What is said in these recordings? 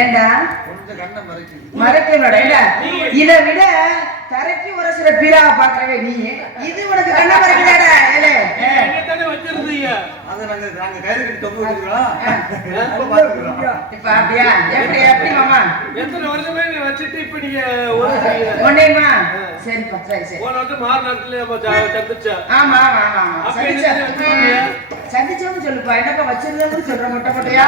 ஏண்டா மறைக்கணும்டா இல்ல இதை விட தரைக்கு உரசுற பீராவை பாக்குறவே நீ இது உனக்கு கண்ண மறைக்கலாடா ஏலே வச்சிருந்தீங்க அதை நாங்க கையில கட்டி தொங்க வச்சிருக்கோம் இப்ப அப்படியா எப்படி எப்படி மாமா எத்தனை வருஷமே நீ வச்சிட்டு இப்ப நீங்க ஒன்னேமா சரிப்பா சரி சரி போன வந்து மாறு நேரத்துல சந்திச்சா ஆமா ஆமா ஆமா சந்திச்சோம்னு சொல்லுப்பா என்னப்பா வச்சிருந்தோம்னு சொல்ற மொட்டை மொட்டையா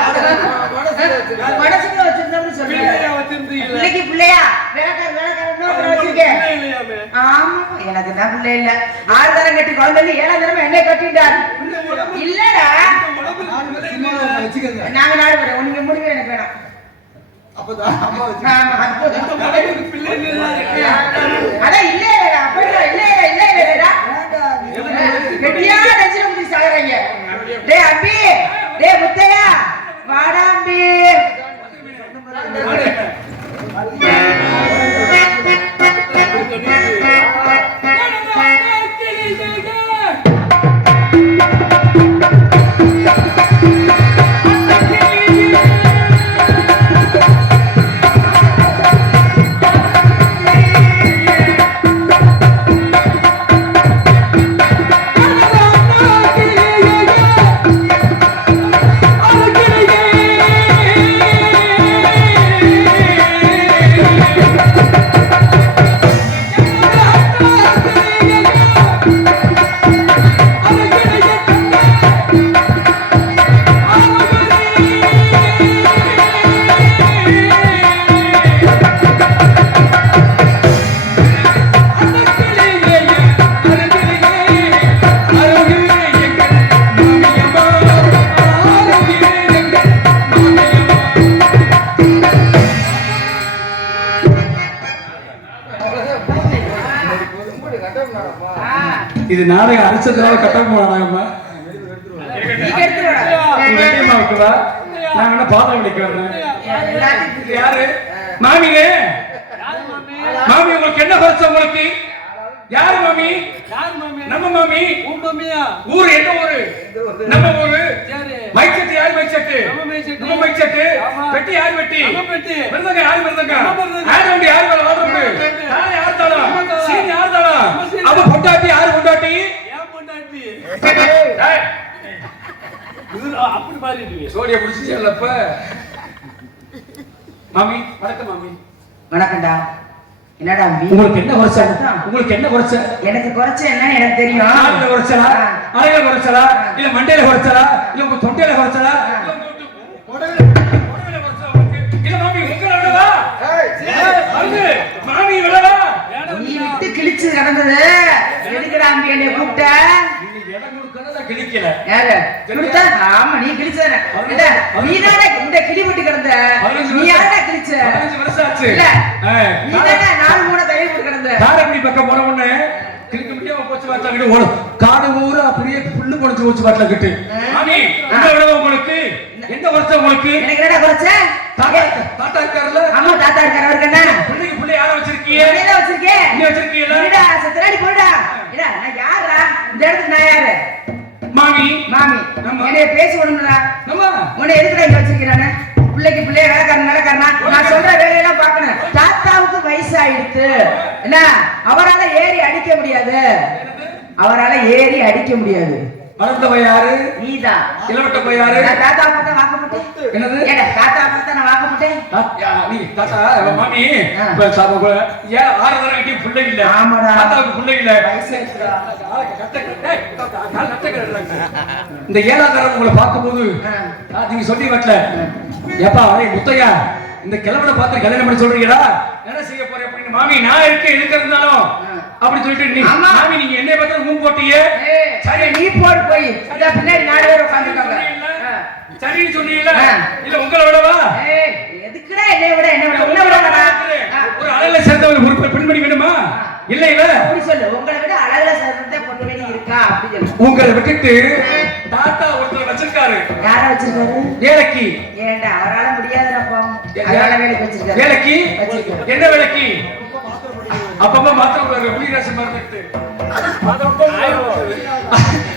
மனசுல வச்சிருந்தோம்னு சொல்றேன் வச்சிருந்தீங்க பிள்ளைக்கு பிள்ளையா வேலைக்கார வேலைக்காரன் வச்சிருக்கேன் ஆமா எனக்கு தான் பிள்ளை இல்ல 6 தரம் கட்டி குழந்தை 7ஆம் தரம் என்ன கட்டிட்டாரு இல்லடா நாங்க 4 பேர் நீங்க முடிவு எனக்கு வேணாம் அப்பதான் அம்மா அதான் இல்ல அப்பா இல்ல இல்லடா கெட்டியா நெஞ்சில முடி சாகுறீங்க டேய் அம்பி டேய் முத்தையா வாடா அம்பி இது நாடகம் அரிச்சதுனால கட்டமா நாடகமா நான் என்ன பாத்திரம் வலிக்க வர்றேன் யாரு மாமிங்க மாமி உங்களுக்கு என்ன பிரச்சனை உங்களுக்கு யாரு மாமி நம்ம மாமி ஊரு என்ன ஊரு நம்ம ஊரு மைக் யாரு மைக் செட்டு பெட்டி யாரு பெட்டி மிருதங்க யாரு மிருதங்க ஆடு யாரு ஆடுறது தாளம் யாரு தாளம் சீன் யாரு தாளம் அவ பொண்டாட்டி யாரு பொண்டாட்டி ஏன் பொண்டாட்டி அப்படி மாறிடுவீங்க சோடிய புடிச்சிட்டேல்லப்ப மாமி வணக்கம் மாமி வணக்கம்டா என்னடா அம்பி உங்களுக்கு என்ன குறைச்ச உங்களுக்கு என்ன குறைச்ச எனக்கு குறைச்ச என்னன்னு எனக்கு தெரியும் ஆளுல குறைச்சலா அலையில குறைச்சலா இல்ல மண்டையில குறைச்சலா இல்ல உங்க தொண்டையில குறைச்சலா இல்ல மாமி உங்களை விடவா மாமி விடவா நீ விட்டு கிழிச்சு கிடந்தது எதுக்குடா அம்பி என்னை கூப்பிட்ட கிழிக்கல யாரு கிழிச்சா ஆமா நீ கிழிச்சதானே நீ தானே இந்த கிளி விட்டு கிடந்த நீ யாரடா கிழிச்ச 15 வருஷம் ஆச்சு இல்ல நீ தானே 4 மூணு தடவை விட்டு கிடந்த காரப்படி பக்கம் போன உடனே கிழிக்க முடியாம போச்சு வாட்ல ஓடும் காடு ஊரு அப்படியே புல்லு பொடிச்சு போச்சு வாட்ல கிட்டு மாமி இந்த விடவ உங்களுக்கு எந்த வருஷம் உங்களுக்கு எனக்கு என்னடா குறைச்ச தாத்தா இருக்காருல்ல ஆமா தாத்தா இருக்காரு அவருக்கு என்ன பிள்ளை யார வச்சிருக்கீங்க நீ வச்சிருக்கே நீ வச்சிருக்கீங்களா இல்லடா சத்தராடி போடா இல்ல நான் யாரா இந்த இடத்துக்கு நான் யாரு மாமி மாமி என்னைய பேசி விடுங்கடா நம்ம உன்னை எதுக்குடா இங்க வச்சிருக்கிறானே பிள்ளைக்கு பிள்ளைய வேலைக்காரனா நான் சொல்ற வேலையெல்லாம் பார்க்கணும் தாத்தாவுக்கு வயசாயிடுத்து என்ன அவரால ஏறி அடிக்க முடியாது வளர்ந்தவ யாரு நீதான் இளவட்டப்ப யாரு நான் தாத்தா பார்த்தா வாக்கப்பட்டேன் என்னது ஏடா தாத்தா பார்த்தா நான் வாக்கப்பட்டேன் நீ தாத்தா மாமி ஏன் 6 தடவை கட்டி பிள்ளை இல்ல ஆமாடா தாத்தாவுக்கு பிள்ளை இல்ல இந்த 7ஆம் தரம் உங்களை பார்க்கும்போது நீங்க சொல்லி வரல ஏப்பா முத்தையா இந்த கிழவனை பார்த்து கல்யாணம் பண்ணி சொல்றீங்களா என்ன செய்ய போறேன் அப்படின்னு மாமி நான் இருக்கேன் இருக்கிறதுனாலும் அப்படி சொல்லிட்டு நீ மாமி நீங்க என்ன பார்த்து மூணு போட்டியே சரி நீ போடு போய் அத பின்னாடி 4 பேர் உட்கார்ந்திருக்காங்க சரின்னு சொன்னீங்களா இல்ல உங்களை விடவா எதுக்குடா என்னை விட உன்னை விடடா ஒரு அழகுல சேர்ந்த ஒரு பெண்மணி வேணுமா இல்ல இல்ல அப்படி சொல்லு உங்களை விட அழகுல சேர்ந்த பொண்ணுமணி இருக்கா அப்படி சொல்லு உங்களை விட்டுட்டு தாத்தா ஒருத்தர் வச்சிருக்காரு யார வச்சிருக்காரு ஏலக்கி ஏண்டா அவரால முடியாதுடா அதனால வேலைக்கு வச்சிருக்காரு வேலைக்கு என்ன வேலைக்கு அப்பப்ப மாத்திரம் புலி ராசி மறந்துட்டு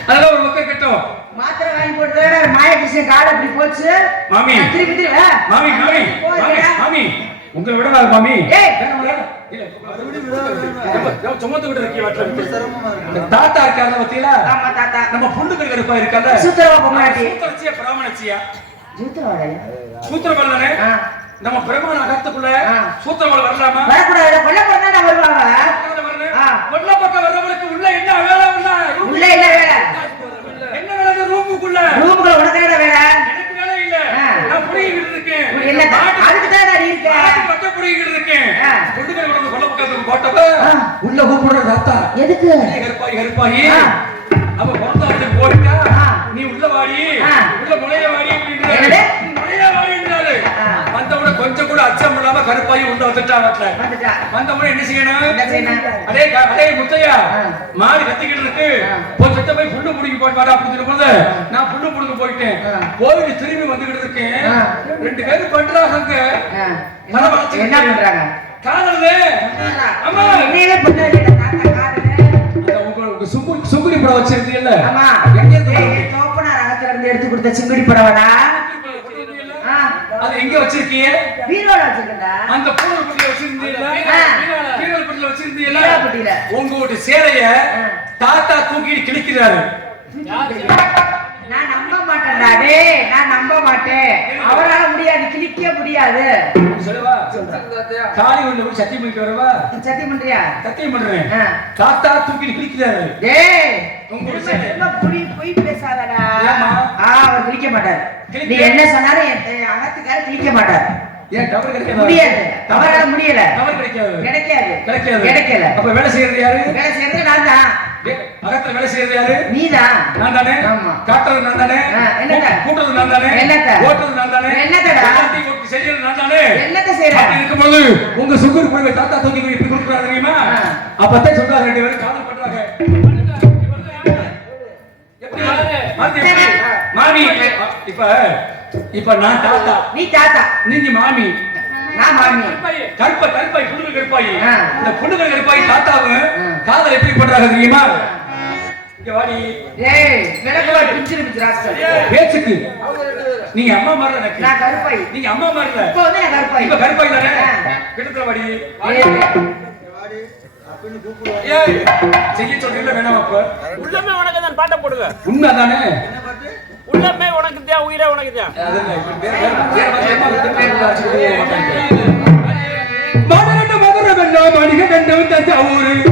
அதெல்லாம் ஒரு பக்கம் கட்டும். மாத்திரை வாங்கி போட்டு மாயகிருஷ்ணன் காடு அப்படி போச்சு. மாமி திருப்பி திருப்பி மாமி மாமி மாமி மாமி உங்களை விட மாமி சுமந்துகிட்டு இருக்கீங்க. தாத்தா இருக்காங்க பத்தியா? ஆமா தாத்தா. நம்ம புண்ணுக்கு இருப்பா இருக்கல சூத்திரவா பொம்மாட்டி. சூத்திரச்சியா பிராமணச்சியா? சூத்திரவாடையா? சூத்திரவாள் தானே. நம்ம பிரமாண அகத்துக்குள்ள சூத்திரவாள் வரலாமா? வரக்கூடாது. கொல்ல போனா வருவாங்க. கொல்ல பக்கம் வர்றவங்களுக்கு உள்ள என்ன வேலை? உள்ள என்ன வேலை? என்ன வேலை? ரூமுக்குள்ள உனக்கு என்ன வேலை? எனக்கு வேலை இல்ல. நான் புடிங்கிட்டு இருக்கேன். என்ன அதுக்கு தான் நான் இருக்கேன். பக்க புடிங்கிட்டு இருக்கேன். கொண்டுக்கிற வந்து கொல்ல பக்கத்துக்கு போட்டப்ப உள்ள கூப்பிடுற தாத்தா எதுக்கு? கருப்பாயி அவ பொறுத்தாட்டு போயிட்டா நீ உள்ள வாடி உள்ள நுழைய வாடி அப்படின்றாரு. நுழைய வாடின்றாரு. வந்தவன கொஞ்சம் கூட அச்சம் இல்லாம கருப்பாயி உள்ள வந்துட்டா. வந்தவன என்ன செய்யணும்? அடே முத்தையா மாடு கத்திக்கிட்டு இருக்கு. போய் செத்த போய் புல்லு புடிங்கி போட்டு வாடா அப்படின்னு சொல்லும்போது நான் புல்லு புடுங்க போயிட்டேன். போயிட்டு திரும்பி வந்துகிட்டு இருக்கேன். 2 பேரும் பண்றாங்க. என்ன பண்றாங்க? காதல். ஆமா என்னையே பண்ணாதே தாத்தா காதல். சுங்குடி படம் வச்சிருந்தீங்கல்ல? ஆமா. எங்க தோப்பனார் அகத்துல இருந்து எடுத்து கொடுத்த சிங்குடி படவடா. அது எங்க வச்சிருக்கீங்க? வீரோல வச்சிருக்கடா. அந்த பூனல் புட்டில வச்சிருந்தீங்கல்ல? வீரோல புட்டில வச்சிருந்தீங்கல்ல? வீரோல புட்டில. உங்க சேலைய தாத்தா தூக்கிட்டு கிழிக்கிறாரு. நான் நம்ப மாட்டேன்டா. டேய் நான் நம்ப மாட்டேன். அவரால முடியாது, கிழிக்க முடியாது. சொல்லவா? காளி உள்ள போய் சத்தியம் பண்ணிட்டு வரவா? சத்தியம் பண்றியா? சத்தியம் பண்றேன். தாத்தா தூக்கிட்டு கிழிக்கிறாரு. டேய் உங்க என்ன போய் பேசாதடா. ஏமா? அவர் கிழிக்க மாட்டார். நீ என்ன சொன்னாலும் அகத்துக்கார கிழிக்க மாட்டார். ஏன் டவர் கிடைக்காது? முடியாது. அவரால முடியல. டவர் கிடைக்காது. கிடைக்காது. கிடைக்கல. அப்ப வேலை செய்யறது யாரு? வேலை செய்யறது நான் தான். அகத்துல வேலை செய்யறது யாரு? நீதான். நான் தானே. ஆமா. காட்டுறது நான் தானே. என்னடா? கூட்டுறது நான் தானே. என்னடா? ஓட்டுறது நான் தானே. என்னடா? செய்யறது நான் தானே. என்னத்த செய்யற? அப்படி இருக்கும்போது உங்க சுகர் போய் தாத்தா தூக்கி இப்படி கொடுக்குறாரு தெரியுமா? அப்பதான் சொல்றாரு 2 பேரும் காதல் பண்றாங்க. மாமி இப்ப நான் தாத்தா, நீ தாத்தா, நீங்க மாமி, நான் மாமி. கருப்பாய் புண்ணுகள் கருப்பாய். இந்த புண்ணுகள் கருப்பாய் தாத்தாவும் காதல் எப்படி பண்றாங்க தெரியுமா? இங்க வாடி. ஏய் விளக்குவா பிஞ்சிரு ராஸ்கல். பேச்சுக்கு நீங்க அம்மா மாதிரி எனக்கு. நான் கருப்பாய். நீங்க அம்மா மாதிரி இல்ல. இப்போ வந்து நான் கருப்பாய். இப்ப கருப்பாய் தானே. கிட்டத்துல வாடி. வாடி அப்பன்னு கூப்பிடுவா. ஏய் செய்ய சொல்றீங்க வேணாம் அப்ப. உள்ளமே உனக்கு தான் பாட்ட போடுங்க. உண்மை தானே. என்ன பாட்டு? உள்ளமே உனக்கு தான், உயிரே உனக்கு தான். அதல்ல இப்ப மதுரை மதுரை வெள்ளம் மணிக கண்டம் தஞ்சாவூர்.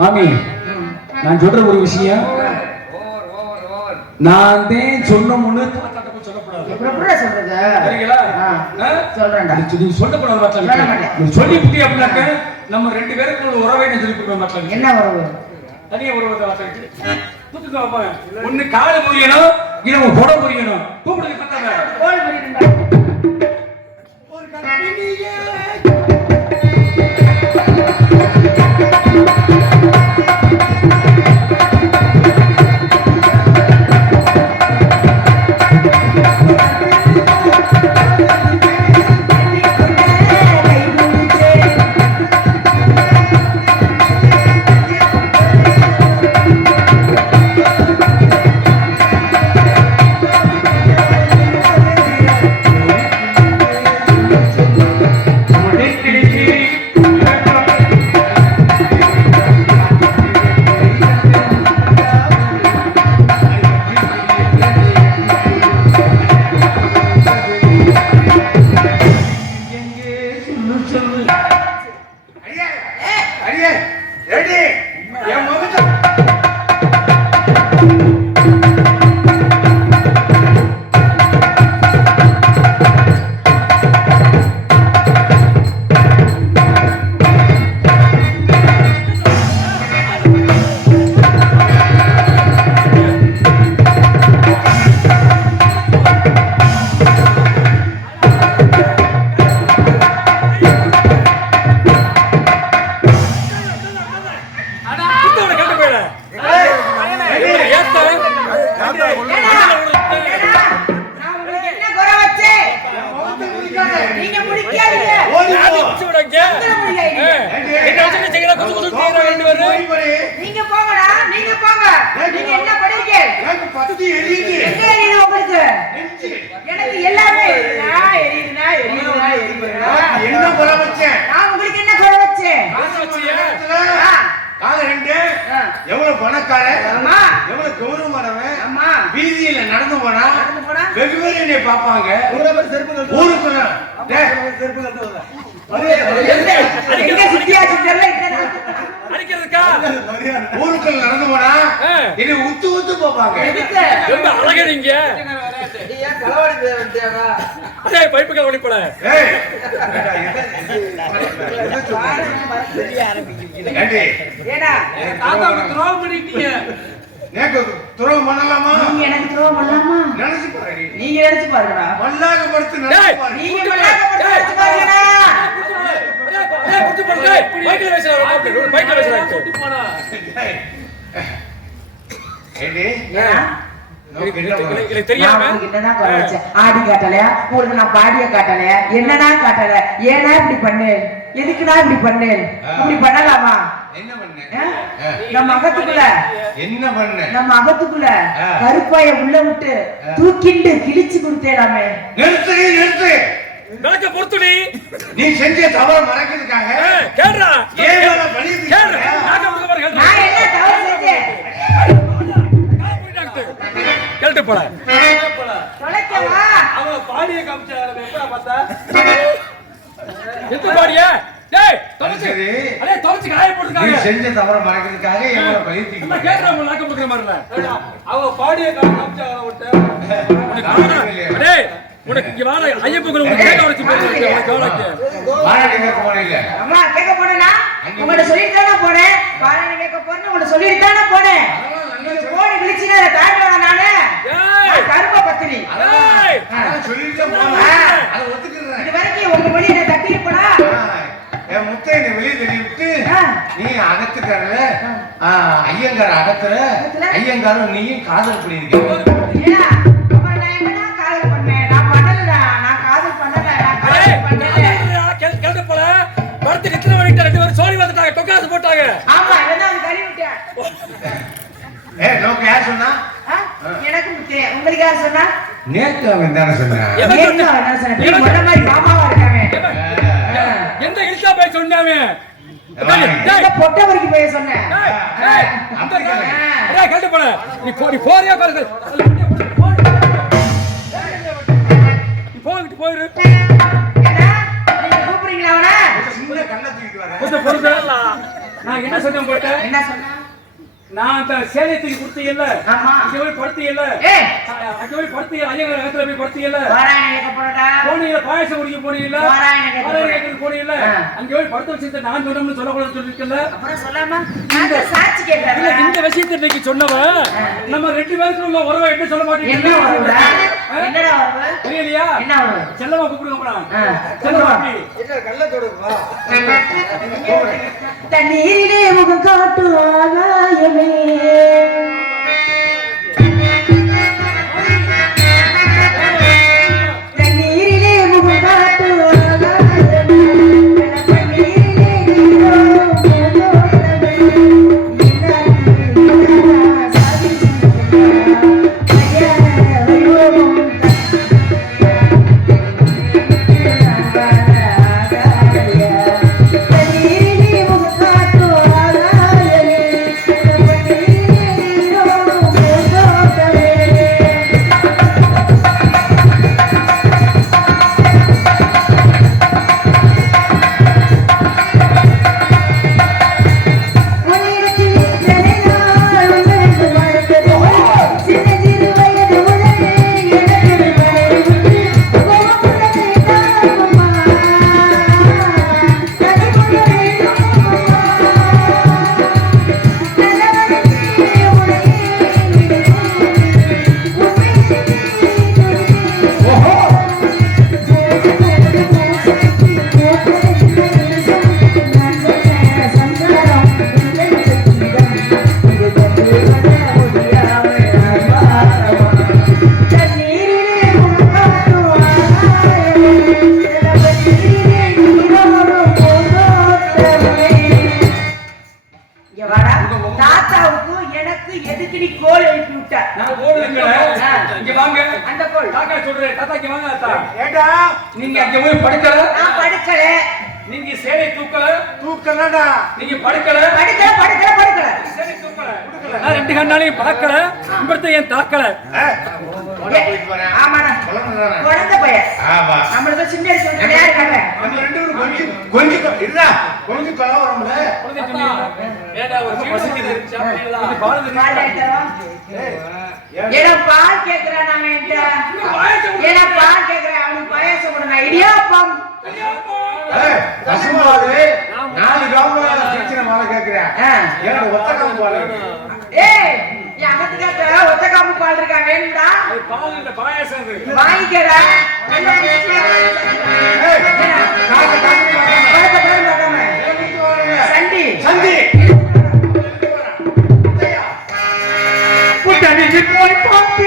மாமி நான் சொல்ற ஒரு விஷயம், நான் தான் சொன்ன முன்னு சொல்லி புட்டி அப்படின்னாக்க நம்ம 2 பேருக்கு உறவை சொல்லி என்ன உறவு? தனியா உறவு ஒண்ணு கால புரியணும், இல்ல கொடை புரியணும். கூப்பிடுங்க ஏடி என் முகத்தை நீங்க போங்கடா, நீங்க போங்க. நீங்க என்ன படிக்கிறீங்க? எனக்கு பத்தி எரியுது. எங்க எரியுது உங்களுக்கு? எனக்கு எல்லாமே எரியுதுனா. என்ன குறை வச்சேன்? நான் உங்களுக்கு என்ன குறை வச்சேன்? கால ரெண்டு எவ்வளவு பணக்காரன், ஆமா. எவ்வளவு கௌரவமானவன், ஆமா. வீதியில நடந்து போனா வெகு பேர் என்னை பார்ப்பாங்க. ஊருக்குள்ள எங்க சித்தியாச்சு தெரியல. அடிக்கிறதுக்கா ஊருக்குள்ள நடந்து போனா என்னை உத்து உத்து பார்ப்பாங்க. எதுக்கு? ரொம்ப அழகா நீங்க அதே பைப்பு கலவடி போல ஏய் ஏண்டி ஏடா தாத்தாவுக்கு துரோகம் பண்ணிட்டீங்க. நேக்கு துரோகம் பண்ணலாமா? நீங்க எனக்கு துரோகம் பண்ணலாமா? நினைச்சு பாருடி. நீங்க நினைச்சு பாருங்கடா. மல்லாகப்படுத்து நினைச்சு பாரு. நீங்க மல்லாக்கப்படுத்தி நினைச்சு பாருங்கடா. பைக்ல பேசுறாங்க பைக்ல பேசுறாங்க ஏண்டி எனக்கு தெரியாம நான் உங்களுக்கு என்னதான் குறை வச்சேன்? ஆடி காட்டலையா? உங்களுக்கு நான் பாடிய காட்டலையா? என்னதான் காட்டல? ஏன்னா இப்படி பண்ணு? எதுக்குடா இப்படி பண்ணு? இப்படி பண்ணலாமா? என்ன பண்ண? நம்ம அகத்துக்குள்ள என்ன பண்ண? நம்ம அகத்துக்குள்ள கருப்பாய உள்ள விட்டு தூக்கிண்டு கிழிச்சு கொடுத்தேலாமே. நிறுத்து நிறுத்து. விளக்க பொறுத்துடி நீ செஞ்ச தவற மறக்கிறதுக்காக கேடுறா ஏன் மேல பழி கேடுறா தீர்க்கிற? நான் என்ன தவறு செஞ்சேன்? கேட்டு போல தொலைக்கவா? அவ பாடிய காமிச்சாரு எப்ப பார்த்தா எத்து பாடிய டேய் அது தொலைச்சு சரி. அடே தொலைச்சு காய நீ போட்டுருக்காங்க செஞ்ச தவற மறக்கிறதுக்காக ஏன் மேல பழி நம்ம தீர்க்கிற? கேடுறா உங்க லாக்க போடுற மாதிரில அவ பாடிய காமிச்சாரு விட்டு டேய் உனக்கு இங்க வாடா ஐயப்பன் உங்களுக்கு கேட்க வச்சு பேசுறீங்க உனக்கு கவலைக்கு பாராட்டி கேட்க போறீங்க. அம்மா கேட்க போனேனா? உங்கள்ட்ட சொல்லிட்டு தானே போனேன். பாராயண கேட்க போறேன்னு உங்கள்ட்ட சொல்லிட்டு தானே போனேன். நீங்க போடி விழிச்சினா அதை தாண்டுவேன் நானு. நான் கருப்ப பத்தினி. டேய் நான் சொல்லிட்டு போறேன். அதை ஒத்துக்கிறேன். இது வரைக்கும் உங்க மொழி என்ன தட்டிருப்படா? என் முத்தை என்னை வெளியே தள்ளி விட்டு நீ அகத்துக்காரல ஐயங்கார அகத்துல ஐயங்காரும் நீயும் காதல் பண்ணிருக்கீங்க. ஏன்னா, அப்ப நான் என்னடா காதல் பண்ணேன்? நான் பண்ணலடா. நான் காதல் பண்ணல. நான் காதல் பண்ணல. கேட்டு போல படுத்து நித்திர வரைக்கும் ரெண்டு பேரும் சோழி வந்துட்டாங்க டொக்காசு போட்டாங்க ஆமா, இதான் அவன் கறி விட்டேன். நோக்கு யார் சொன்னா? எனக்கு தெரியும். உங்களுக்கு யார் சொன்னா? நேத்து அவன் தானே சொன்னான். நேத்து அவன் என்ன சொன்னா? நீ முன்ன மாதிரி மாமாவா இருக்காமே. எந்த இல்சா போய் சொன்னாமே இந்த பொட்டை வரைக்கும் போய் சொன்னேன். கேட்டு போல நீ போறியா பாருங்க நீ போகிட்டு போயிரு ஏடா, நீங்க கூப்பிடுறீங்களா அவனை? சின்ன கண்ணை தூக்கிட்டு வர. கொஞ்சம் பொறுத்து நான் என்ன சொன்னேன் போட்டேன் என்ன சொன்னா? நான் அந்த சேலத்துக்கு கொடுத்தீங்கல்ல ஆமா. அங்க போய் படுத்தீங்கல்ல ஏய், அங்க போய் படுத்தீங்க ஐயங்கார இடத்துல போய் படுத்தீங்கல்ல பாராயண கேட்க போறடா. போனீங்க பாயசம் குடிக்க போனீங்கல்ல பாராயண கேட்க போறேன். கேட்க போனீங்கல்ல அங்க போய் படுத்த வச்சிருந்த நான் சொன்னோம்னு சொல்லக்கூடாதுன்னு சொல்லிருக்கல அப்புறம் சொல்லாம நான் தான் சாட்சி இல்ல கேட்கறேன். இந்த விஷயத்தை இன்னைக்கு சொன்னவ நம்ம ரெண்டு பேருக்கு உள்ள உறவை என்ன சொல்ல என்ன வருவ? மாட்டேங்க என்னடா வருவ? தெரியலையா என்ன வருவ? செல்லமா கூப்பிடுங்க போலாம் செல்லமா. தண்ணீரிலே முகம் காட்டு ஆகாயமே, தண்ணீரிலே முகம் காட்டு ஆகாயமே, தண்ணீரிலே நீரோ போதோடமே, தண்ணீரிலே முகம் காட்டு ஆகாயமே, எதுக்கு நீ கோல் எழுப்பி விட்ட? நான் கோல் வைக்கல. இங்க வாங்க. அந்த கோல். தாத்தா சொல்றேன். தாத்தா இங்க வாங்க தாத்தா. ஏடா நீங்க அங்க போய் படுக்கல. நான் படுக்கல. நீங்க சேலை தூக்கல. தூக்கலடா. நீங்க படுக்கல. படுக்கல. சேலை தூக்கல. நான் ரெண்டு கண்ணாலையும் பார்க்கல. இம்பர்த்த ஏன் தாக்கல. ஆமாடா. குழந்தை பையன். ஆமா. நம்மளுக்கு சின்ன சொல்றேன் யார் கண்ண? நம்ம ரெண்டு பேரும் கொஞ்சம் இல்ல. கொஞ்சம் கலவரம்ல. குழந்தை சொன்னீங்க. ஏடா ஒரு பசிக்குது. சாப்பிடலாம். இது பால் பால் எடுத்தா. ஏடா பால் கேக்குறான் அவன் என்கிட்ட. ஏடா பால் கேக்குறான் அவனுக்கு பாயாசம் கொடுங்க. இடியாப்பம். பசுமாடு 4 கிராம் பிரச்சனை மாலை கேக்குறேன். ஏன்னா ஒத்த காம்பு பால். ஏய் என் அகத்துக்காட்ட ஒத்த காம்பு பால் இருக்கா வேணும்டா? அது பால் இல்ல பாயாசம் அது. வாங்கிக்கடா. சண்டி சந்தி புட்டடிச்சு போய் பாத்து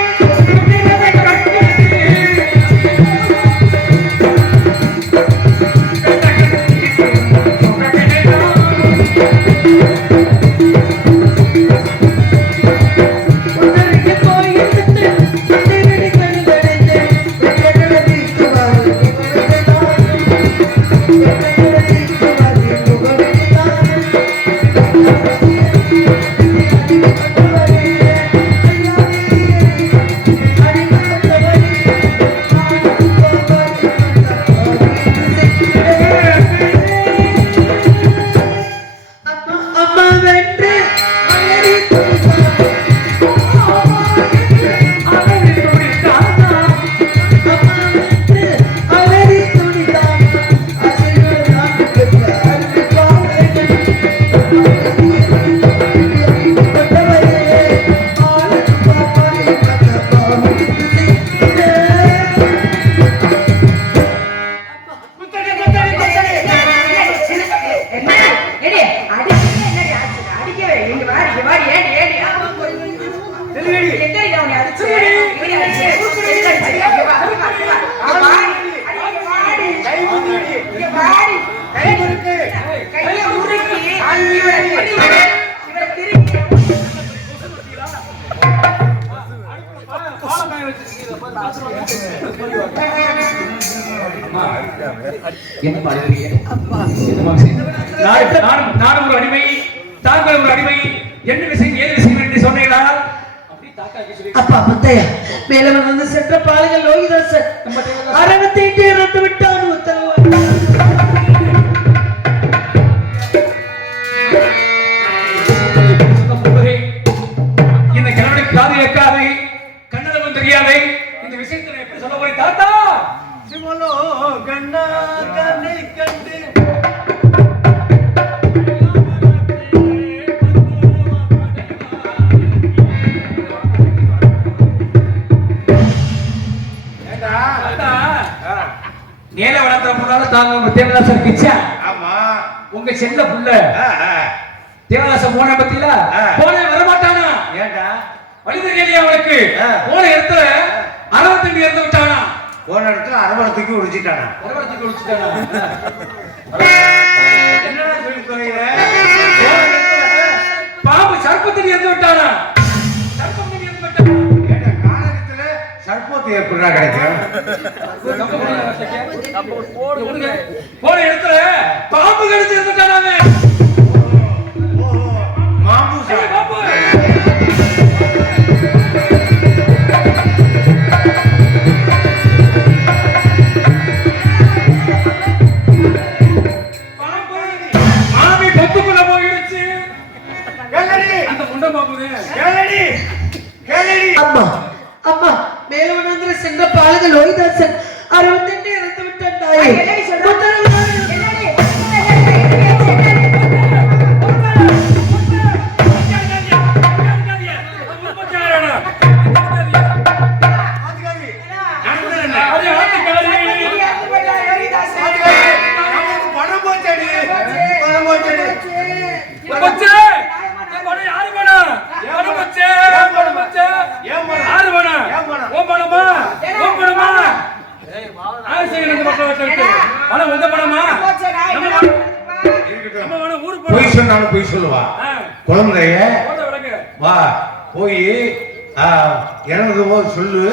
நானும் ஒரு அடிமை, தாங்கள் ஒரு அடிமை. என்ன விஷயம் ஏது விஷயம் என்று சொன்னீங்களா? அப்பா முத்தையா மேலவன் வந்து சென்ற பாலகன் லோகிதாசன் 68 இறந்து விட்டான் உத்தரவு. இந்த கிழவனுக்கு காது கேட்காது, கண்ணளவும் தெரியாது. இந்த விஷயத்தை நான் எப்படி சொல்ல போறேன் தாத்தா? சிவலோ கண்ணா கண்ணை கண்டு நேர வளர்க்கிற முன்னால தாங்க உங்க தேவதாசன் கிச்சா. ஆமா. உங்க செல்ல புள்ள தேவதாசன் போன பத்தியில போன வரமாட்டானா? ஏண்டா வழி தெரியலையா அவனுக்கு? போன இடத்துல 62 இறந்து விட்டானா? போன இடத்துல அரவணத்துக்கு உடிச்சிட்டானா? அரவணத்துக்கு உடிச்சிட்டானா? என்னடா சொல்லி சொல்றீங்க? பாம்பு சர்ப்பத்துக்கு இறந்து விட்டானா? சர்ப்பத்துக்கு இறந்து விட்டானா? ஏண்டா காலகட்டத்துல சர்ப்பத்து எப்படிடா கிடைக்கும்? போன இடத்துல பாம்பு கடிச்சு இருந்துட்டானாங்க. மாம்பூசா பாம்பு மாமி பொத்துக்குள்ள போயிடுச்சு. அந்த முண்டை பாம்புது. அம்மா அம்மா மேலவன் வந்து சென்ற பாலகன் லோகிதாசன் 68 இறந்து விட்டான் தாயே. என்னடி சொல்ற? உத்தரவு. என்னடி? பொய் சொன்னாலும் பொய் சொல்லுவா. குழந்தைய வா போய் இறங்குற போது சொல்லு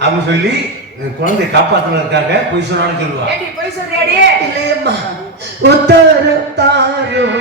அப்படின்னு சொல்லி குழந்தைய காப்பாத்துறதுக்காக பொய் சொன்னான்னு சொல்லுவா. ஏடி போய் சொல்றியாடி? இல்லையம்மா, உத்தரம் தாரும்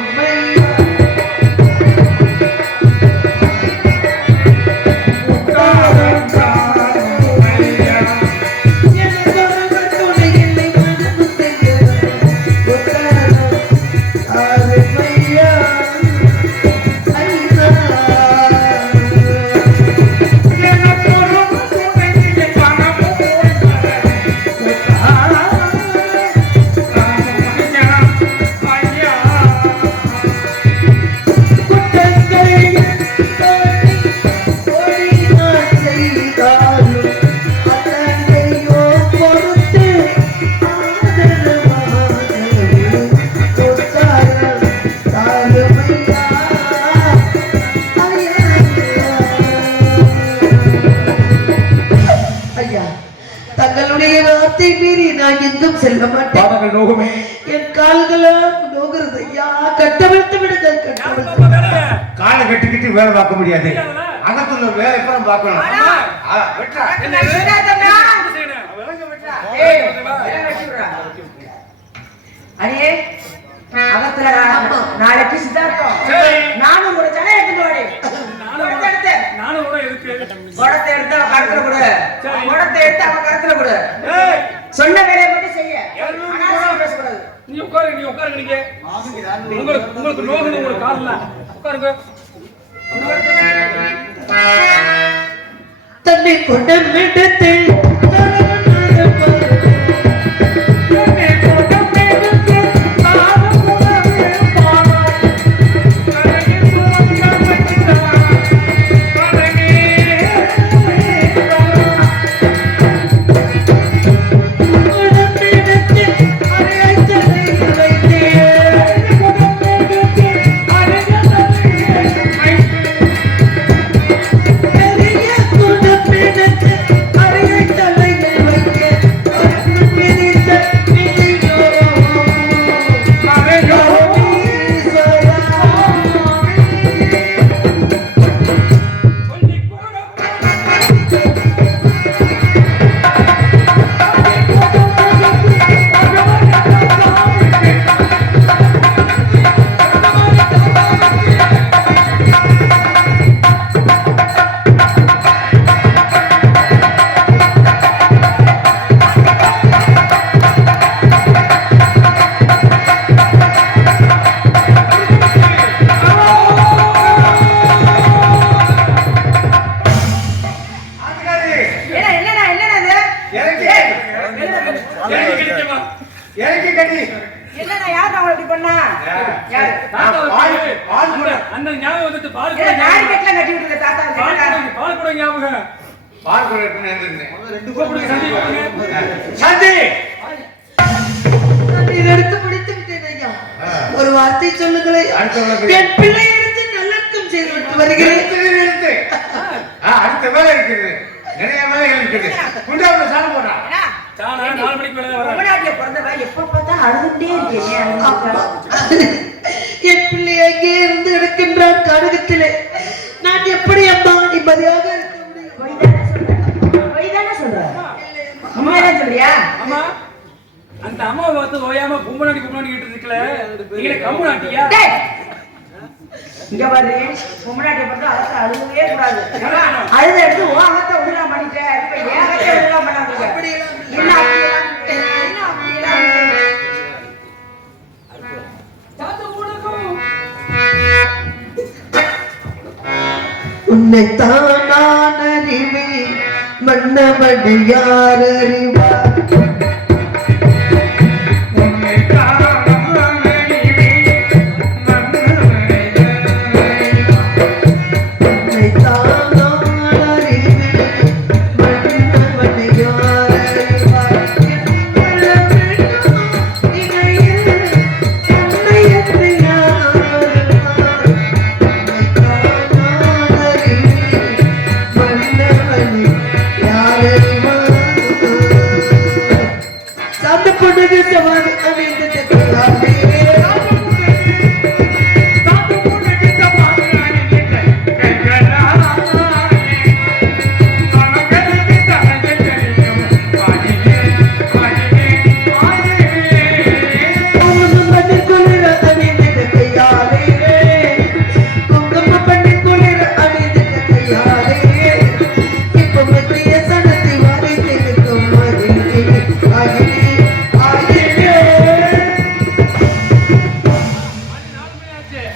தங்களுடைய வார்த்தை மீறி நான் எங்கும் செல்ல மாட்டேன். நோகுமே, என் கால்களாம் நோகிறது ஐயா. கட்டவிழ்த்து விடுங்கள், கட்டவிழ்த்து. காலை கட்டிக்கிட்டு வேலை பார்க்க முடியாது. அகத்துல வேலை எப்ப பார்க்கணும். அடியே அகத்துல நாளைக்கு சித்தார்த்தம் நானும் கூட ஜன எடுத்துட்டு வாடி. நானும் கூட இருக்கு. குடத்தை எடுத்து அவ கருத்துல கொடு. குடத்தை எடுத்து அவ கருத்துல கொடு. சொன்ன வேலையை மட்டும் செய்ய. அனாவசியம் பேசக்கூடாது. நீ உட்காருங்க நீங்க. உங்களுக்கு நோகுது உங்களுக்கு கால்ல. உட்காருங்க. தன்னை கொண்டமிடத்தை என்னடா யார் அவளை இப்படி பண்ணா? யார்? அந்த ஞாபகம் வந்துட்டு பால் ஏ நாரி கட்டல கட்டி விட்டுல தாத்தா பால் கூட ஞாபகம். பால் கூட நின்னுங்க. ரெண்டு கூப்பிடுங்க சந்தி கூப்பிடுங்க. சந்தி நான் எடுத்து முடித்து விட்டேன் ஐயா. ஒரு வார்த்தை சொல்லுங்களேன். என் பிள்ளை எடுத்து நல்லடக்கம் செய்து விட்டு வருகிறேன். அடுத்த வேலை இருக்குது. நிறைய வேலைகள் இருக்குது. குண்டாவுல சாணம் போடுறா. சாணா 4 மணிக்கு மேல வர. தமிழ்நாட்டுல பிறந்தவ எப்ப பார்த்தா அழுதுட்டே இருக்கே. என் பிள்ளை அங்கே இருந்து எடுக்கின்றான் கானகத்திலே. நான் எப்படி அம்மா நிம்மதியாக இருக்க முடியும்? பொய் தானே சொல்ற? உண்மையா சொல்றியா? அம்மா அந்த அம்மாவை பார்த்து ஓயாம கும்பனாடி கிட்டு இருக்கல. நீங்க கம்பனாட்டியா? இங்க பாரு, பொம்மநாட்டிய பார்த்தா அழகா அழுகவே கூடாது. அழுத எடுத்து ஓ அகத்தை உருளா பண்ணிட்டேன். இப்ப ஏன் அகத்தை உருளா பண்ணாதீங்க. என்ன அப்படியெல்லாம் உன்னைத்தான் நான் அறிவேன், மன்னவன் யார் அறிவார்?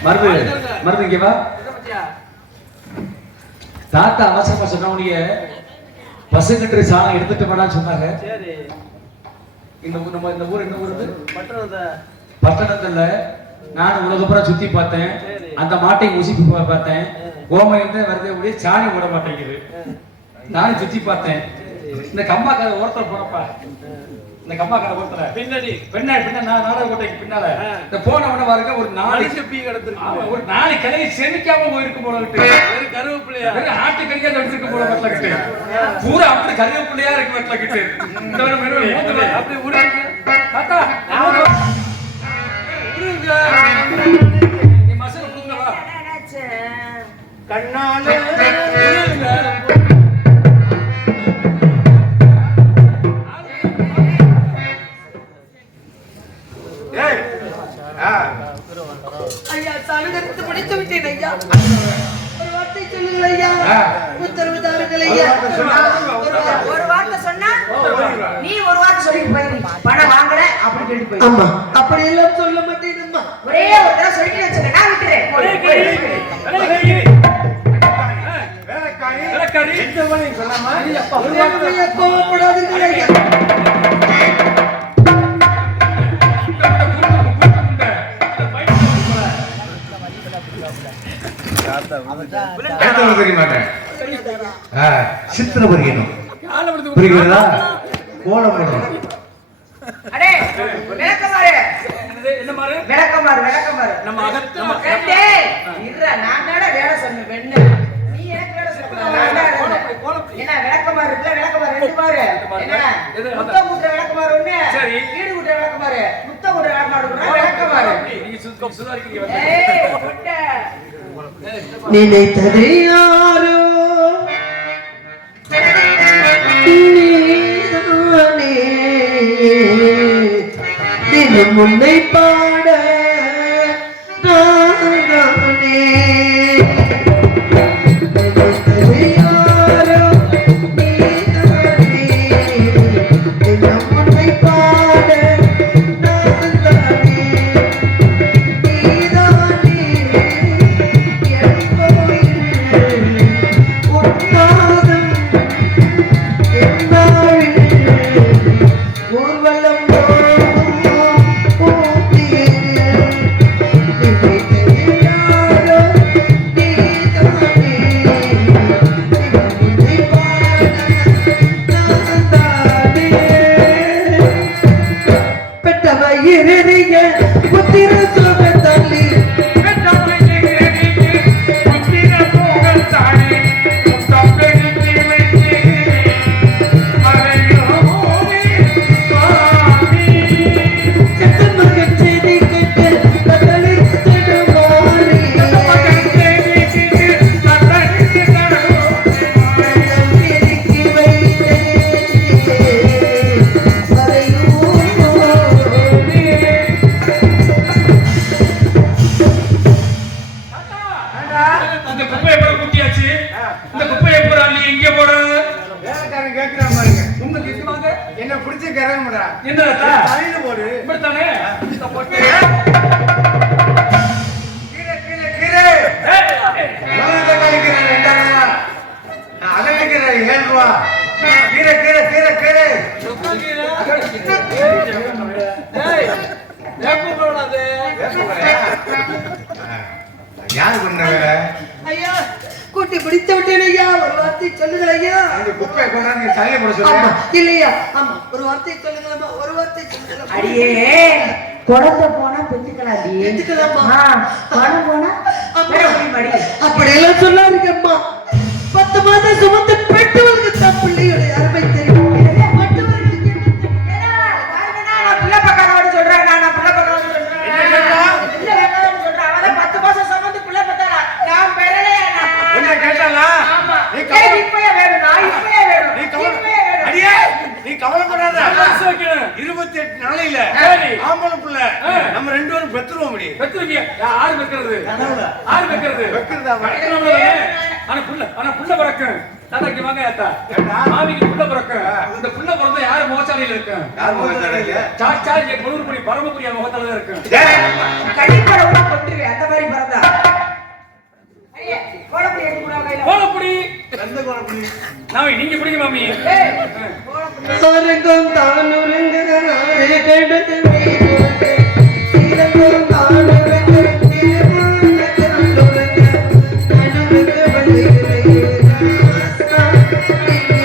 மருந்து இங்க வா. தாத்தா அவசரமா சொன்னவனிய பசுங்கன்று சாணம் எடுத்துட்டு வேணான்னு சொன்னாங்க. இந்த ஊர் நம்ம இந்த ஊர் என்ன ஊரு? பட்டணத்துல நானும் உலகப்புறம் சுத்தி பார்த்தேன். அந்த மாட்டை ஊசி பார்த்தேன். கோமயம் தான் வருதே ஒழிய சாணி ஓட மாட்டேங்குது. நானும் சுத்தி பார்த்தேன். இந்த கம்மா கதை ஓரத்துல போனப்பா, இந்த கம்மா கதை ஓரத்துல பின்னாடி நான் நாடக கோட்டைக்கு பின்னால இந்த போன உடனே பாருங்க ஒரு 4 பீ கிடந்துருக்கு. ஒரு 4 கிளையை செமிக்காம போயிருக்கு போல இருக்கு. கருவேப்பிள்ளையா ஆட்டு கறியா எடுத்துருக்கு போல வெட்டல கிட்டு பூரா அப்படி கருவேப்பிள்ளையா இருக்கு வெட்டல கிட்டு. இந்த அப்படி உருங்க தாத்தா உருங்க நீ மசல உருங்க வா கண்ணால உருங்க. ஐயா சலுகத்து முடித்து விட்டேன் ஐயா. ஒரு வார்த்தை சொல்லுங்கள் ஐயா. உத்தரவு தாருங்கள் ஐயா. ஒரு வார்த்தை சொன்னா நீ ஒரு வார்த்தை சொல்லிட்டு போயிரு. பணம் வாங்கல அப்படி சொல்லிட்டு போயிரு. அம்மா அப்படி எல்லாம் சொல்ல மாட்டேன்மா. ஒரே ஒரு தடவை சொல்லிட்டு வச்சுக்க நான் விட்டுறேன். வேலைக்காரி எந்த வேலையும் சொல்லாம கோவப்படாதீர்கள் ஐயா. சித்திரவரியணும் புரிகிறதா? கோலம் போடணும். அடே விளக்கமாறு என்ன மாறு விளக்கமாறு நம்ம நம்ம டேய் இருடா நான் தான வேலை சொன்னேன் வெண்ண நீ எனக்கு வேலை சொன்ன என்ன விளக்கமாறு இருக்குல விளக்கமாறு ரெண்டு பாரு என்ன முத்த முட்ட விளக்கமாறு ஒண்ணு சரி வீடு முட்ட விளக்கமாறு முத்த முட்ட விளக்கமாறு விளக்கமாறு நீங்க சுதாரிக்கிறீங்க. ஏய் முட்ட நினைத்தது யாரோ நீதானே தினம் உன்னை பாட நானே. நினைத்தது யாரோ நீதானே தினம் உன்னை பாட நானே. நீதானே என் கோயில் உன்னாதம் ஊர்வலம் பெற்றவையிறிய புத்திர சுக தள்ளி இந்த குப்பையை போட குட்டியாச்சு. இந்த குப்பையை போற அள்ளி எங்க போற? வேலைக்காரன் கேட்கிற மாதிரிங்க. உங்களுக்கு இது வாங்க என்ன பிடிச்ச கரகம்டா. என்ன தலையில போடு. இப்படித்தானே இந்த போட்டு கீரை கீரை கீரை உலகத்தை கழிக்கிறேன் 2 ரூபா. நான் அதை வைக்கிறேன் 7 ரூபா. கீரை கீரை கீரை கீரை யாரு பண்ண வேலை? ஐயா கூட்டி பிடித்து விட்டேன் ஐயா. ஒரு வார்த்தை சொல்லுங்கள் ஐயா. அந்த குப்பையை கொண்டாந்து தலையில போட ஆமா சொல்லுங்க. இல்லையா? ஆமா ஒரு வார்த்தை சொல்லுங்களா? ஒரு வார்த்தை சொல்லுங்களா? அடியே குழந்தை போனா பெத்துக்கலாம்டி பெத்துக்கலாமா? பணம் போனா மடி அப்படியெல்லாம் சொல்லாதீங்கம்மா. 10 மாதம் சுமந்து பெற்றவர்களுக்கு தான் பிள்ளையோட அருமை தெரியும். மற்றவர்களுக்கு என்ன தெரியும்? நான் புள்ள பக்காரோட சொல்றேன். நான் புள்ள பக்காரோட சொல்றேன். இல்ல வேண்டாம்னு சொல்றேன். அவதான் 10 மாசம் சுமந்து புள்ள பத்தாரா. நான் பெறலையா நான். என்ன கேட்டாளா? ஆமா. நீ ஏய் இப்பவே வேணும். நான் இப்பவே வேணும். நீ கவலை இப்பவே வேணும். அடியே நீ கவலைப்படாத. 28 நாளையில ஆம்பளை புள்ள நம்ம 2 பேரும் பெத்துருவோம். முடி பெத்துருவீங்க. யாரு பெக்கிறது? யாரு பெக்கிறது? வெக்கிறதா ஆனா புள்ள பிறக்கும். தாத்தாக்கு வாங்க ஏத்தா. மாமிக்கு புள்ள பிறக்கும். இந்த புள்ள பிறந்தா யாரு மோச்சாலையில இருக்கும்? யார் முகத்தாலையில? சாச்சாஜி கொழும்புரி பரமபுரியா முகத்தால தான் இருக்கும். கடிப்பட உள்ள கொட்டுருவேன். அந்த மாதிரி பிறந்தா மாமி அரங்கம் தான் உறங்க நாளே கண்டது சீரங்கம் தான் உறங்க திருவாங்க தான் உறங்க நடுவுங்க வழிகளை ராசா நாளையிட்டு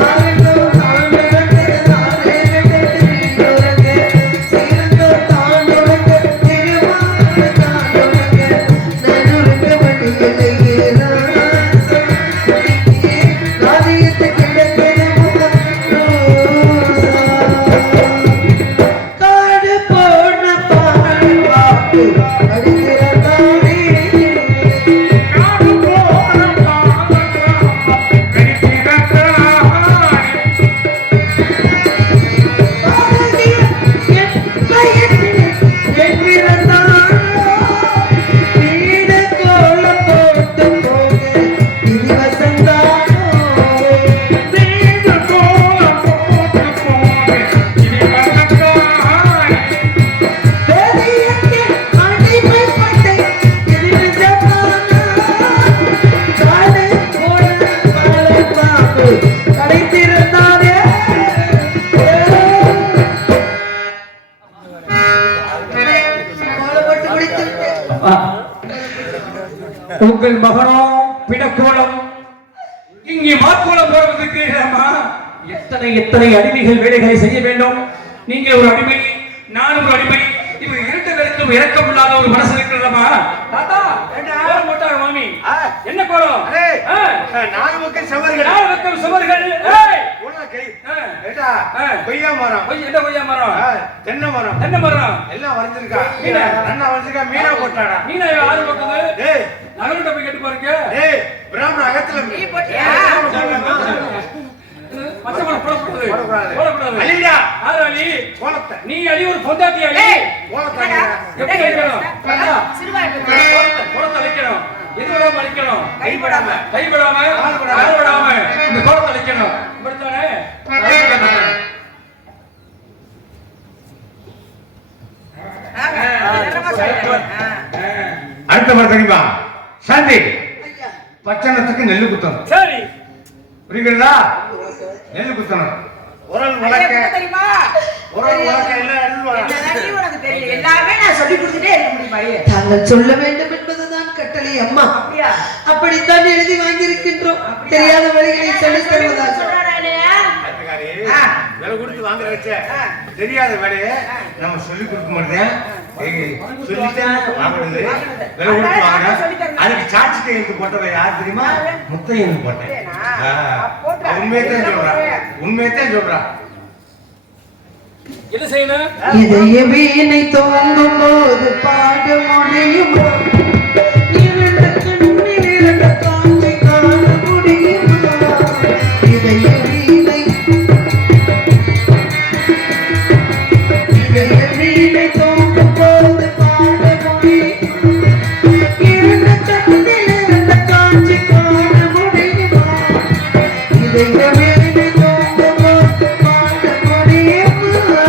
அரங்கம் தான் உறங்க நாளே கண்டது உறங்க சீரங்கம் தான் உறங்க திருவாங்க தான் உறங்க நடுவுங்க வழிகளை காடு போன பாடு அடிக்கிறதானே உங்கள் மகனோ பிணக்கோலம் இங்கே மாக்கோலம் போறதுக்கு எத்தனை எத்தனை அடிமைகள் வேலைகளை செய்ய வேண்டும். நீங்கள் ஒரு அடிமை, நான் ஒரு அடிமை. இவர் இரண்டு பேருக்கும் இரக்கம் இல்லாத ஒரு மனசு இருக்கிறதா? தாத்தா கோலம் போட்டாங்க மாமி. என்ன கோலம்? நாலு பக்கம் சுவர்கள். நாலு பக்கம் சுவர்கள். கொய்யா மரம், என்ன கொய்யா மரம்? தென்னை மரம், தென்னை மரம் எல்லாம் வரைஞ்சிருக்கா. அண்ணா வரைஞ்சிருக்கா. மீனா போட்டாடா. மீனா யாரு போட்டது? நகர்கிட்ட போய் கேட்டு பாருங்க. பிராமண அகத்துல நீ போட்டியா? மச்சமரம் போடக்கூடாது. போடக்கூடாது. அலிடா. யாரு அலி? கோலத்தை. நீ அலி ஒரு பொண்டாட்டி அலி. கோலத்தை எப்படி வைக்கணும்? சிறுவாய் கோலத்தை வைக்கணும். எது விடாம அழிக்கணும்? கைப்படாம கைவிடாம, கால் விடாம இந்த கோலத்தை அழிக்கணும். இப்படித்தானே? அடுத்த மாதிரி தெரியுமா? சாந்தி பச்சனத்துக்கு நெல்லு குத்தணும். சரி. புரியுங்களா? நெல்லு குத்தணும். உரல் வளர்க்க தெரியுமா? உரல் வளர்க்க எல்லாம் எழுதுவாங்க. என்னதான் உனக்கு தெரியும்? எல்லாமே நான் சொல்லி கொடுத்துட்டே இருக்க முடியுமா? தாங்கள் சொல்ல வேண்டும் என்பதுதான் கட்டளை அம்மா. அப்படியா? அப்படித்தான் எழுதி வாங்கியிருக்கின்றோம். தெரியாத வழிகளை சொல்லித் தருவதாக. விலை கொடுத்து வாங்குற வச்ச தெரியாத வேலையை நம்ம சொல்லி கொடுக்க மாட்டேன். சொல்லிட்டேன் வாங்குறது. விலை கொடுத்து வாங்குறேன். அதுக்கு சாட்சி கையெழுத்து போட்டவ யார் தெரியுமா? முத்தையன் போட்டேன். உண்மையத்தான் சொல்றான். உண்மையத்தான் சொல்றான். என்ன செய்யணும்? இதய வீணை தோங்கும் போது பாட முடியுமா? இரண்டு கண்ணில் இரண்டு காட்சி காண முடியுமா? இதய வீணை தோங்கும் போது பாட முடியுமா? இரண்டு கண்ணில் இரண்டு காட்சி காண முடியுமா? இதய வீணை தோங்கும் போது பாட முடியுமா?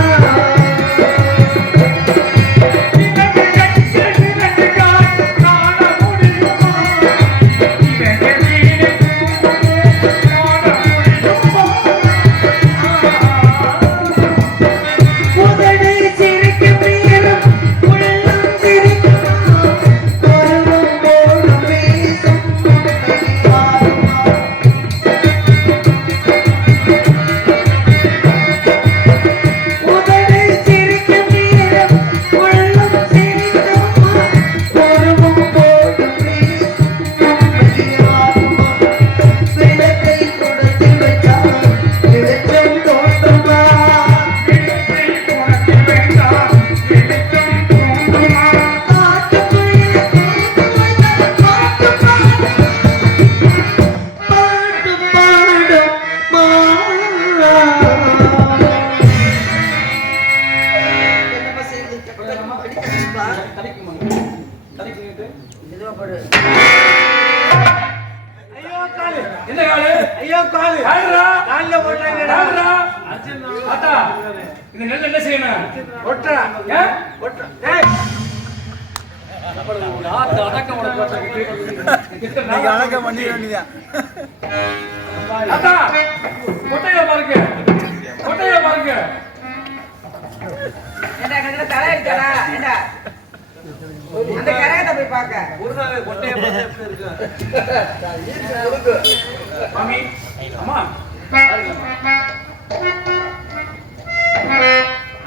என்ன காலு? ஐயோ காலு. யாருடா? கால்ல போட்டாங்கடா. யாருடா? தாத்தா, இந்த நெல் என்ன செய்யணும்? ஒட்டடா. ஏன்? ஒட்ட. டேய். அடக்கம் பண்ணி வேண்டியதான். கொட்டையில பாருங்க, கொட்டையில பாருங்க. என்ன கண்ணுல தலை இருக்கடா ஏண்டா அந்த கரையத்தை போய் பார்க்க ஒரு நாள் கொட்டையை பார்த்தா எப்படி இருக்கு? மாமி அம்மா,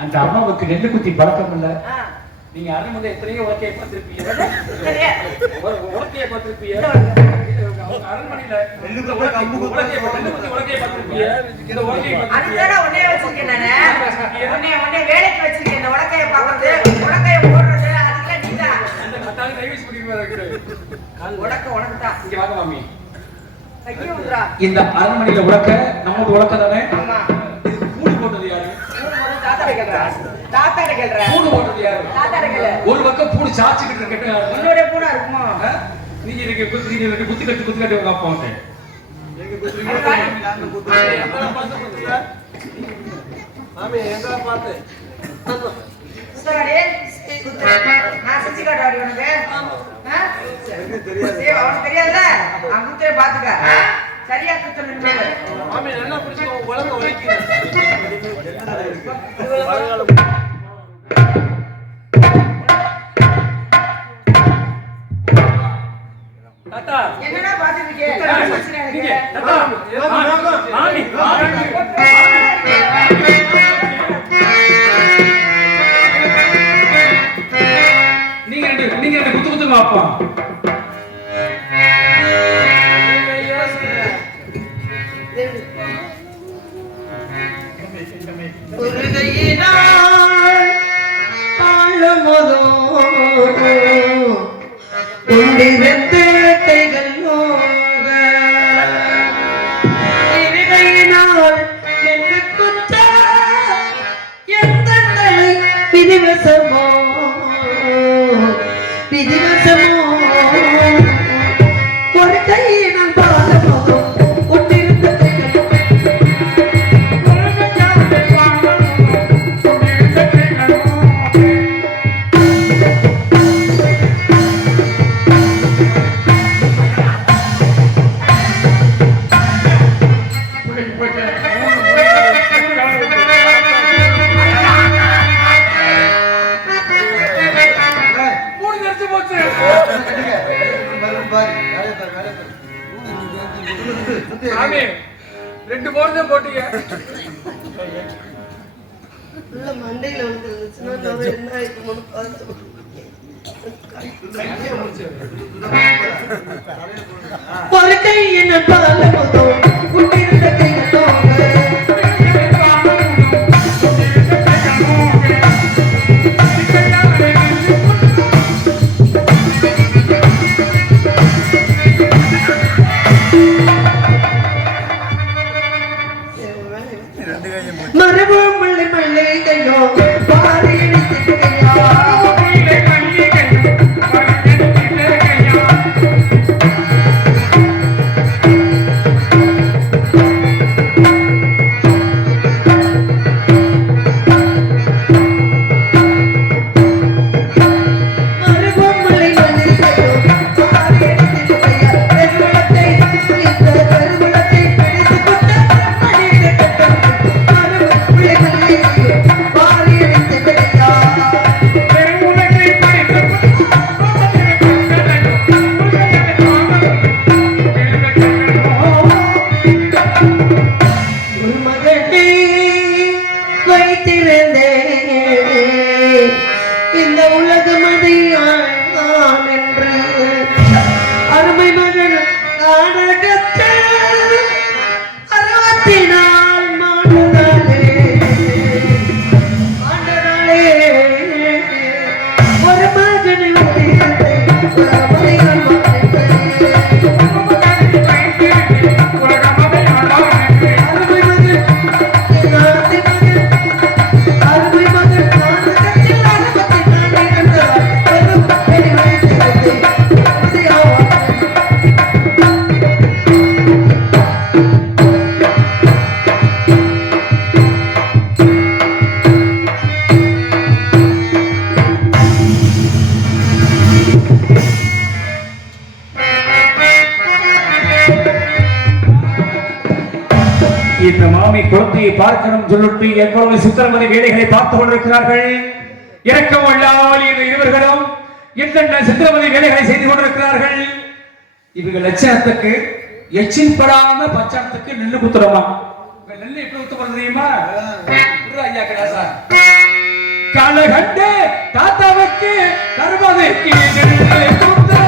அந்த அம்மாவுக்கு நெல்லு குத்தி பழக்கம் இல்ல. நீங்க அரண்மனை எத்தனையோ உலக்கையை பார்த்திருப்பீங்க, உலக்கையை பார்த்திருப்பீங்க. அரண்மனையில உலக்கையை பார்த்திருப்பீங்க. இந்த உலக்கையை அதுதான் உன்னைய வச்சிருக்கேன் நானு. உன்னைய வேலைக்கு வச்சிருக்கேன். இந்த உலக்கையை பார்க்கறது, உலக்கையை போடுறது, அதுக்கெல்லாம் நீதான். அந்த கட்டாளி டைவர்ஸ் பண்ணிடுவாரு. உலக்க உனக்கு தான். இங்க வாங்க மாமி. கையை விடுறா. இந்த அரண்மனையில உலக்க நம்மளோட உலக்க தானே. ஆமா. இது கூடு போட்டது யாரு? தாத்தாட கேள்றா. தாத்தாட கேள்றா. கூடு போட்டது யாரு? தாத்தாட கேளு. ஒரு பக்கம் பூடு சாச்சிக்கிட்டு இருக்க இன்னொரு பூனா இருக்குமா? நீங்க இருக்கு குத்தி கட்டி உங்க அப்பா வந்து மாமி எங்களை பார்த்து சுத்தராடி. நான் செஞ்சு காட்டாடி உனக்கு. தெரியாது. அவனுக்கு தெரியாதுல. நான் குத்தே பாத்துக்க. சரியா குத்தணும். மாமி நல்லா பிடிச்சி உலக உழைக்கிறேன். தாத்தா என்னடா பாத்துட்டு இருக்கே? நீங்க தாத்தா மாமி நீங்க குத்து குத்துங்க அப்பா. உண்டிரத்த கைகள் நோக இருகையினால் என்று குற்ற எந்த தலை விதிவசமோ விதிவசமோ ஒரு கையினால் பாதமோ உண்டிருந்த கைகள் சாமி 2 போர்தே போட்டீங்க. உள்ள மண்டையில வந்து என்ன ஆயிடுமோன்னு பார்த்து ஒரு கை என்ன பால போதும் உண்டிருந்த கைகள் நோக மரபு மல்லி மல்லிகையோ பாரி எடுத்துக்கையா குழந்தையை பார்க்கணும் சொல்லிட்டு எவ்வளவு சித்திரமதி வேலைகளை பார்த்துக் கொண்டிருக்கிறார்கள். இறக்கம் இல்லாமல் இந்த இருவர்களும் என்னென்ன சித்திரமதி வேலைகளை செய்து கொண்டிருக்கிறார்கள். இவங்க லட்சணத்துக்கு எச்சில் படாம பட்சத்துக்கு நெல்லு குத்துறோமா? நெல்லு எப்படி குத்துறது தெரியுமா? ஐயா கடாசா கால கண்டு தாத்தாவுக்கு தருவதற்கு நெல்லு குத்து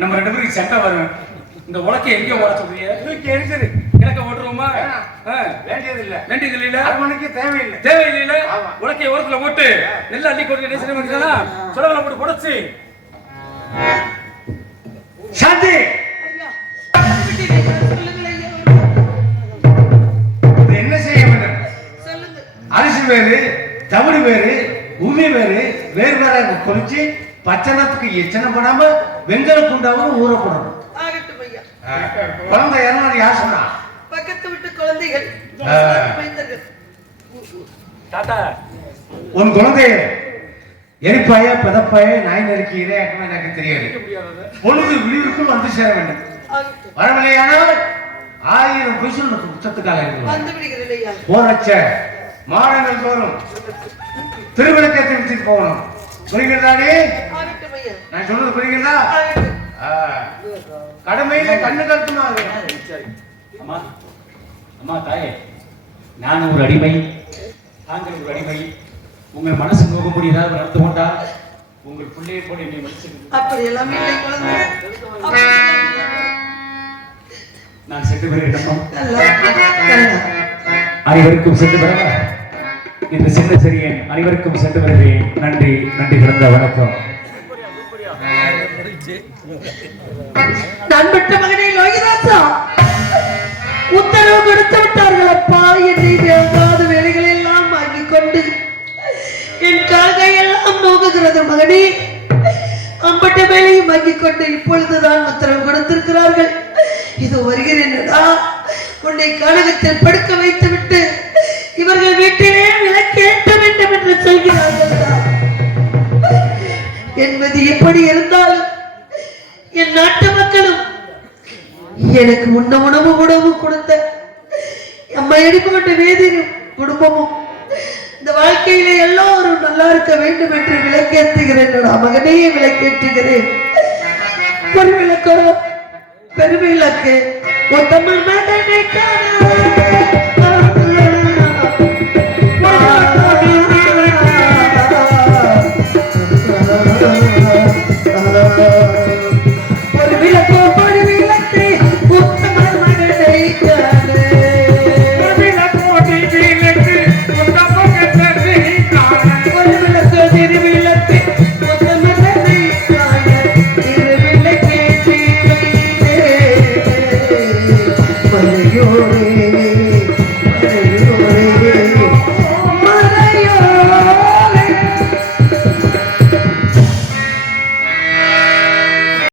நம்ம ரெண்டு பேருக்கு சண்டை வரும். இந்த உலக்கை எங்க ஓட சொல்றீங்க? தூக்கி எரிஞ்சிரு. கிழக்க ஓட்டுருவோமா? வேண்டியது இல்ல. அரமணிக்கு தேவையில்லை. உலக்கை ஓரத்துல போட்டு நெல்ல அள்ளி கொண்டு நேசனம் பண்ணிக்கலாம். சுடவல போட்டு புடைச்சு சாந்தி என்ன செய்ய வேண்டும்? அரிசி வேறு, தவிடு வேறு, உமி வேறு, வேறு வேற குறிச்சு பச்சனத்துக்கு எச்சனை பண்ணாம வெங்கல குண்டாவும் ஊறப்படணும். குழந்தை யாரும் யார் சொன்னா? பக்கத்து விட்டு குழந்தைகள். தாத்தா உன் குழந்தை எரிப்பாய பிதப்பாய நாய் நறுக்கி இரையாக்கணும் எனக்கு தெரியாது. பொழுது விழிவுக்குள் வந்து சேர வேண்டும். வரவில்லையானால் 1000 பைசல் உச்சத்துக்காக போறச்ச மாடங்கள் தோறும் திருவிளக்கத்தை வச்சுட்டு போகணும். புரிகிறதானே? நான் சொல்றது புரிகிறதா? கடமையில கண்ணு கருத்துமா? அம்மா அம்மா தாயே, நான் ஒரு அடிமை, தாங்கள் ஒரு அடிமை. உங்கள் மனசு நோக்க முடியாத நடந்து கொண்டா உங்கள் பிள்ளையை போல என்னை மன்னிச்சிருக்க. அப்படி எல்லாமே இல்லை குழந்தை. நான் சென்று வருகிறேன். அனைவருக்கும் சென்று வரவா? இந்த சின்ன சிறியன் அனைவருக்கும் சென்று வருகிறேன். நன்றி கிடந்த வணக்கம். நான் பெற்ற மகனே லோகிதாசா, உத்தரவு கொடுத்து விட்டார்கள் அப்பா. என்னை தேவாத வேலைகளை எல்லாம் வாங்கிக் கொண்டு என் கால்கையெல்லாம் நோக்குகிறது மகனே. அம்பட்ட வேலையும் வாங்கிக் கொண்டு இப்பொழுதுதான் உத்தரவு கொடுத்திருக்கிறார்கள். இது வருகிறேன்டா, உன்னை கழகத்தில் படுக்க வைத்து விட்டு இவர்கள் வீட்டிலே விலக்கேற்ற வேண்டும் என்று சொல்கிறார்கள். என்பது எப்படி இருந்தாலும் என் நாட்டு மக்களும் எனக்கு உண்ண உணவு கொடுத்த அம்மா எடுக்கப்பட்ட வேதியும் குடும்பமும் இந்த வாழ்க்கையில எல்லோரும் நல்லா இருக்க வேண்டும் என்று விளக்கேற்றுகிறேன். மகனே விளக்கேற்றுகிறேன். ஒரு விளக்கோ பெருவிளக்கு ஒரு தமிழ் மகனை காண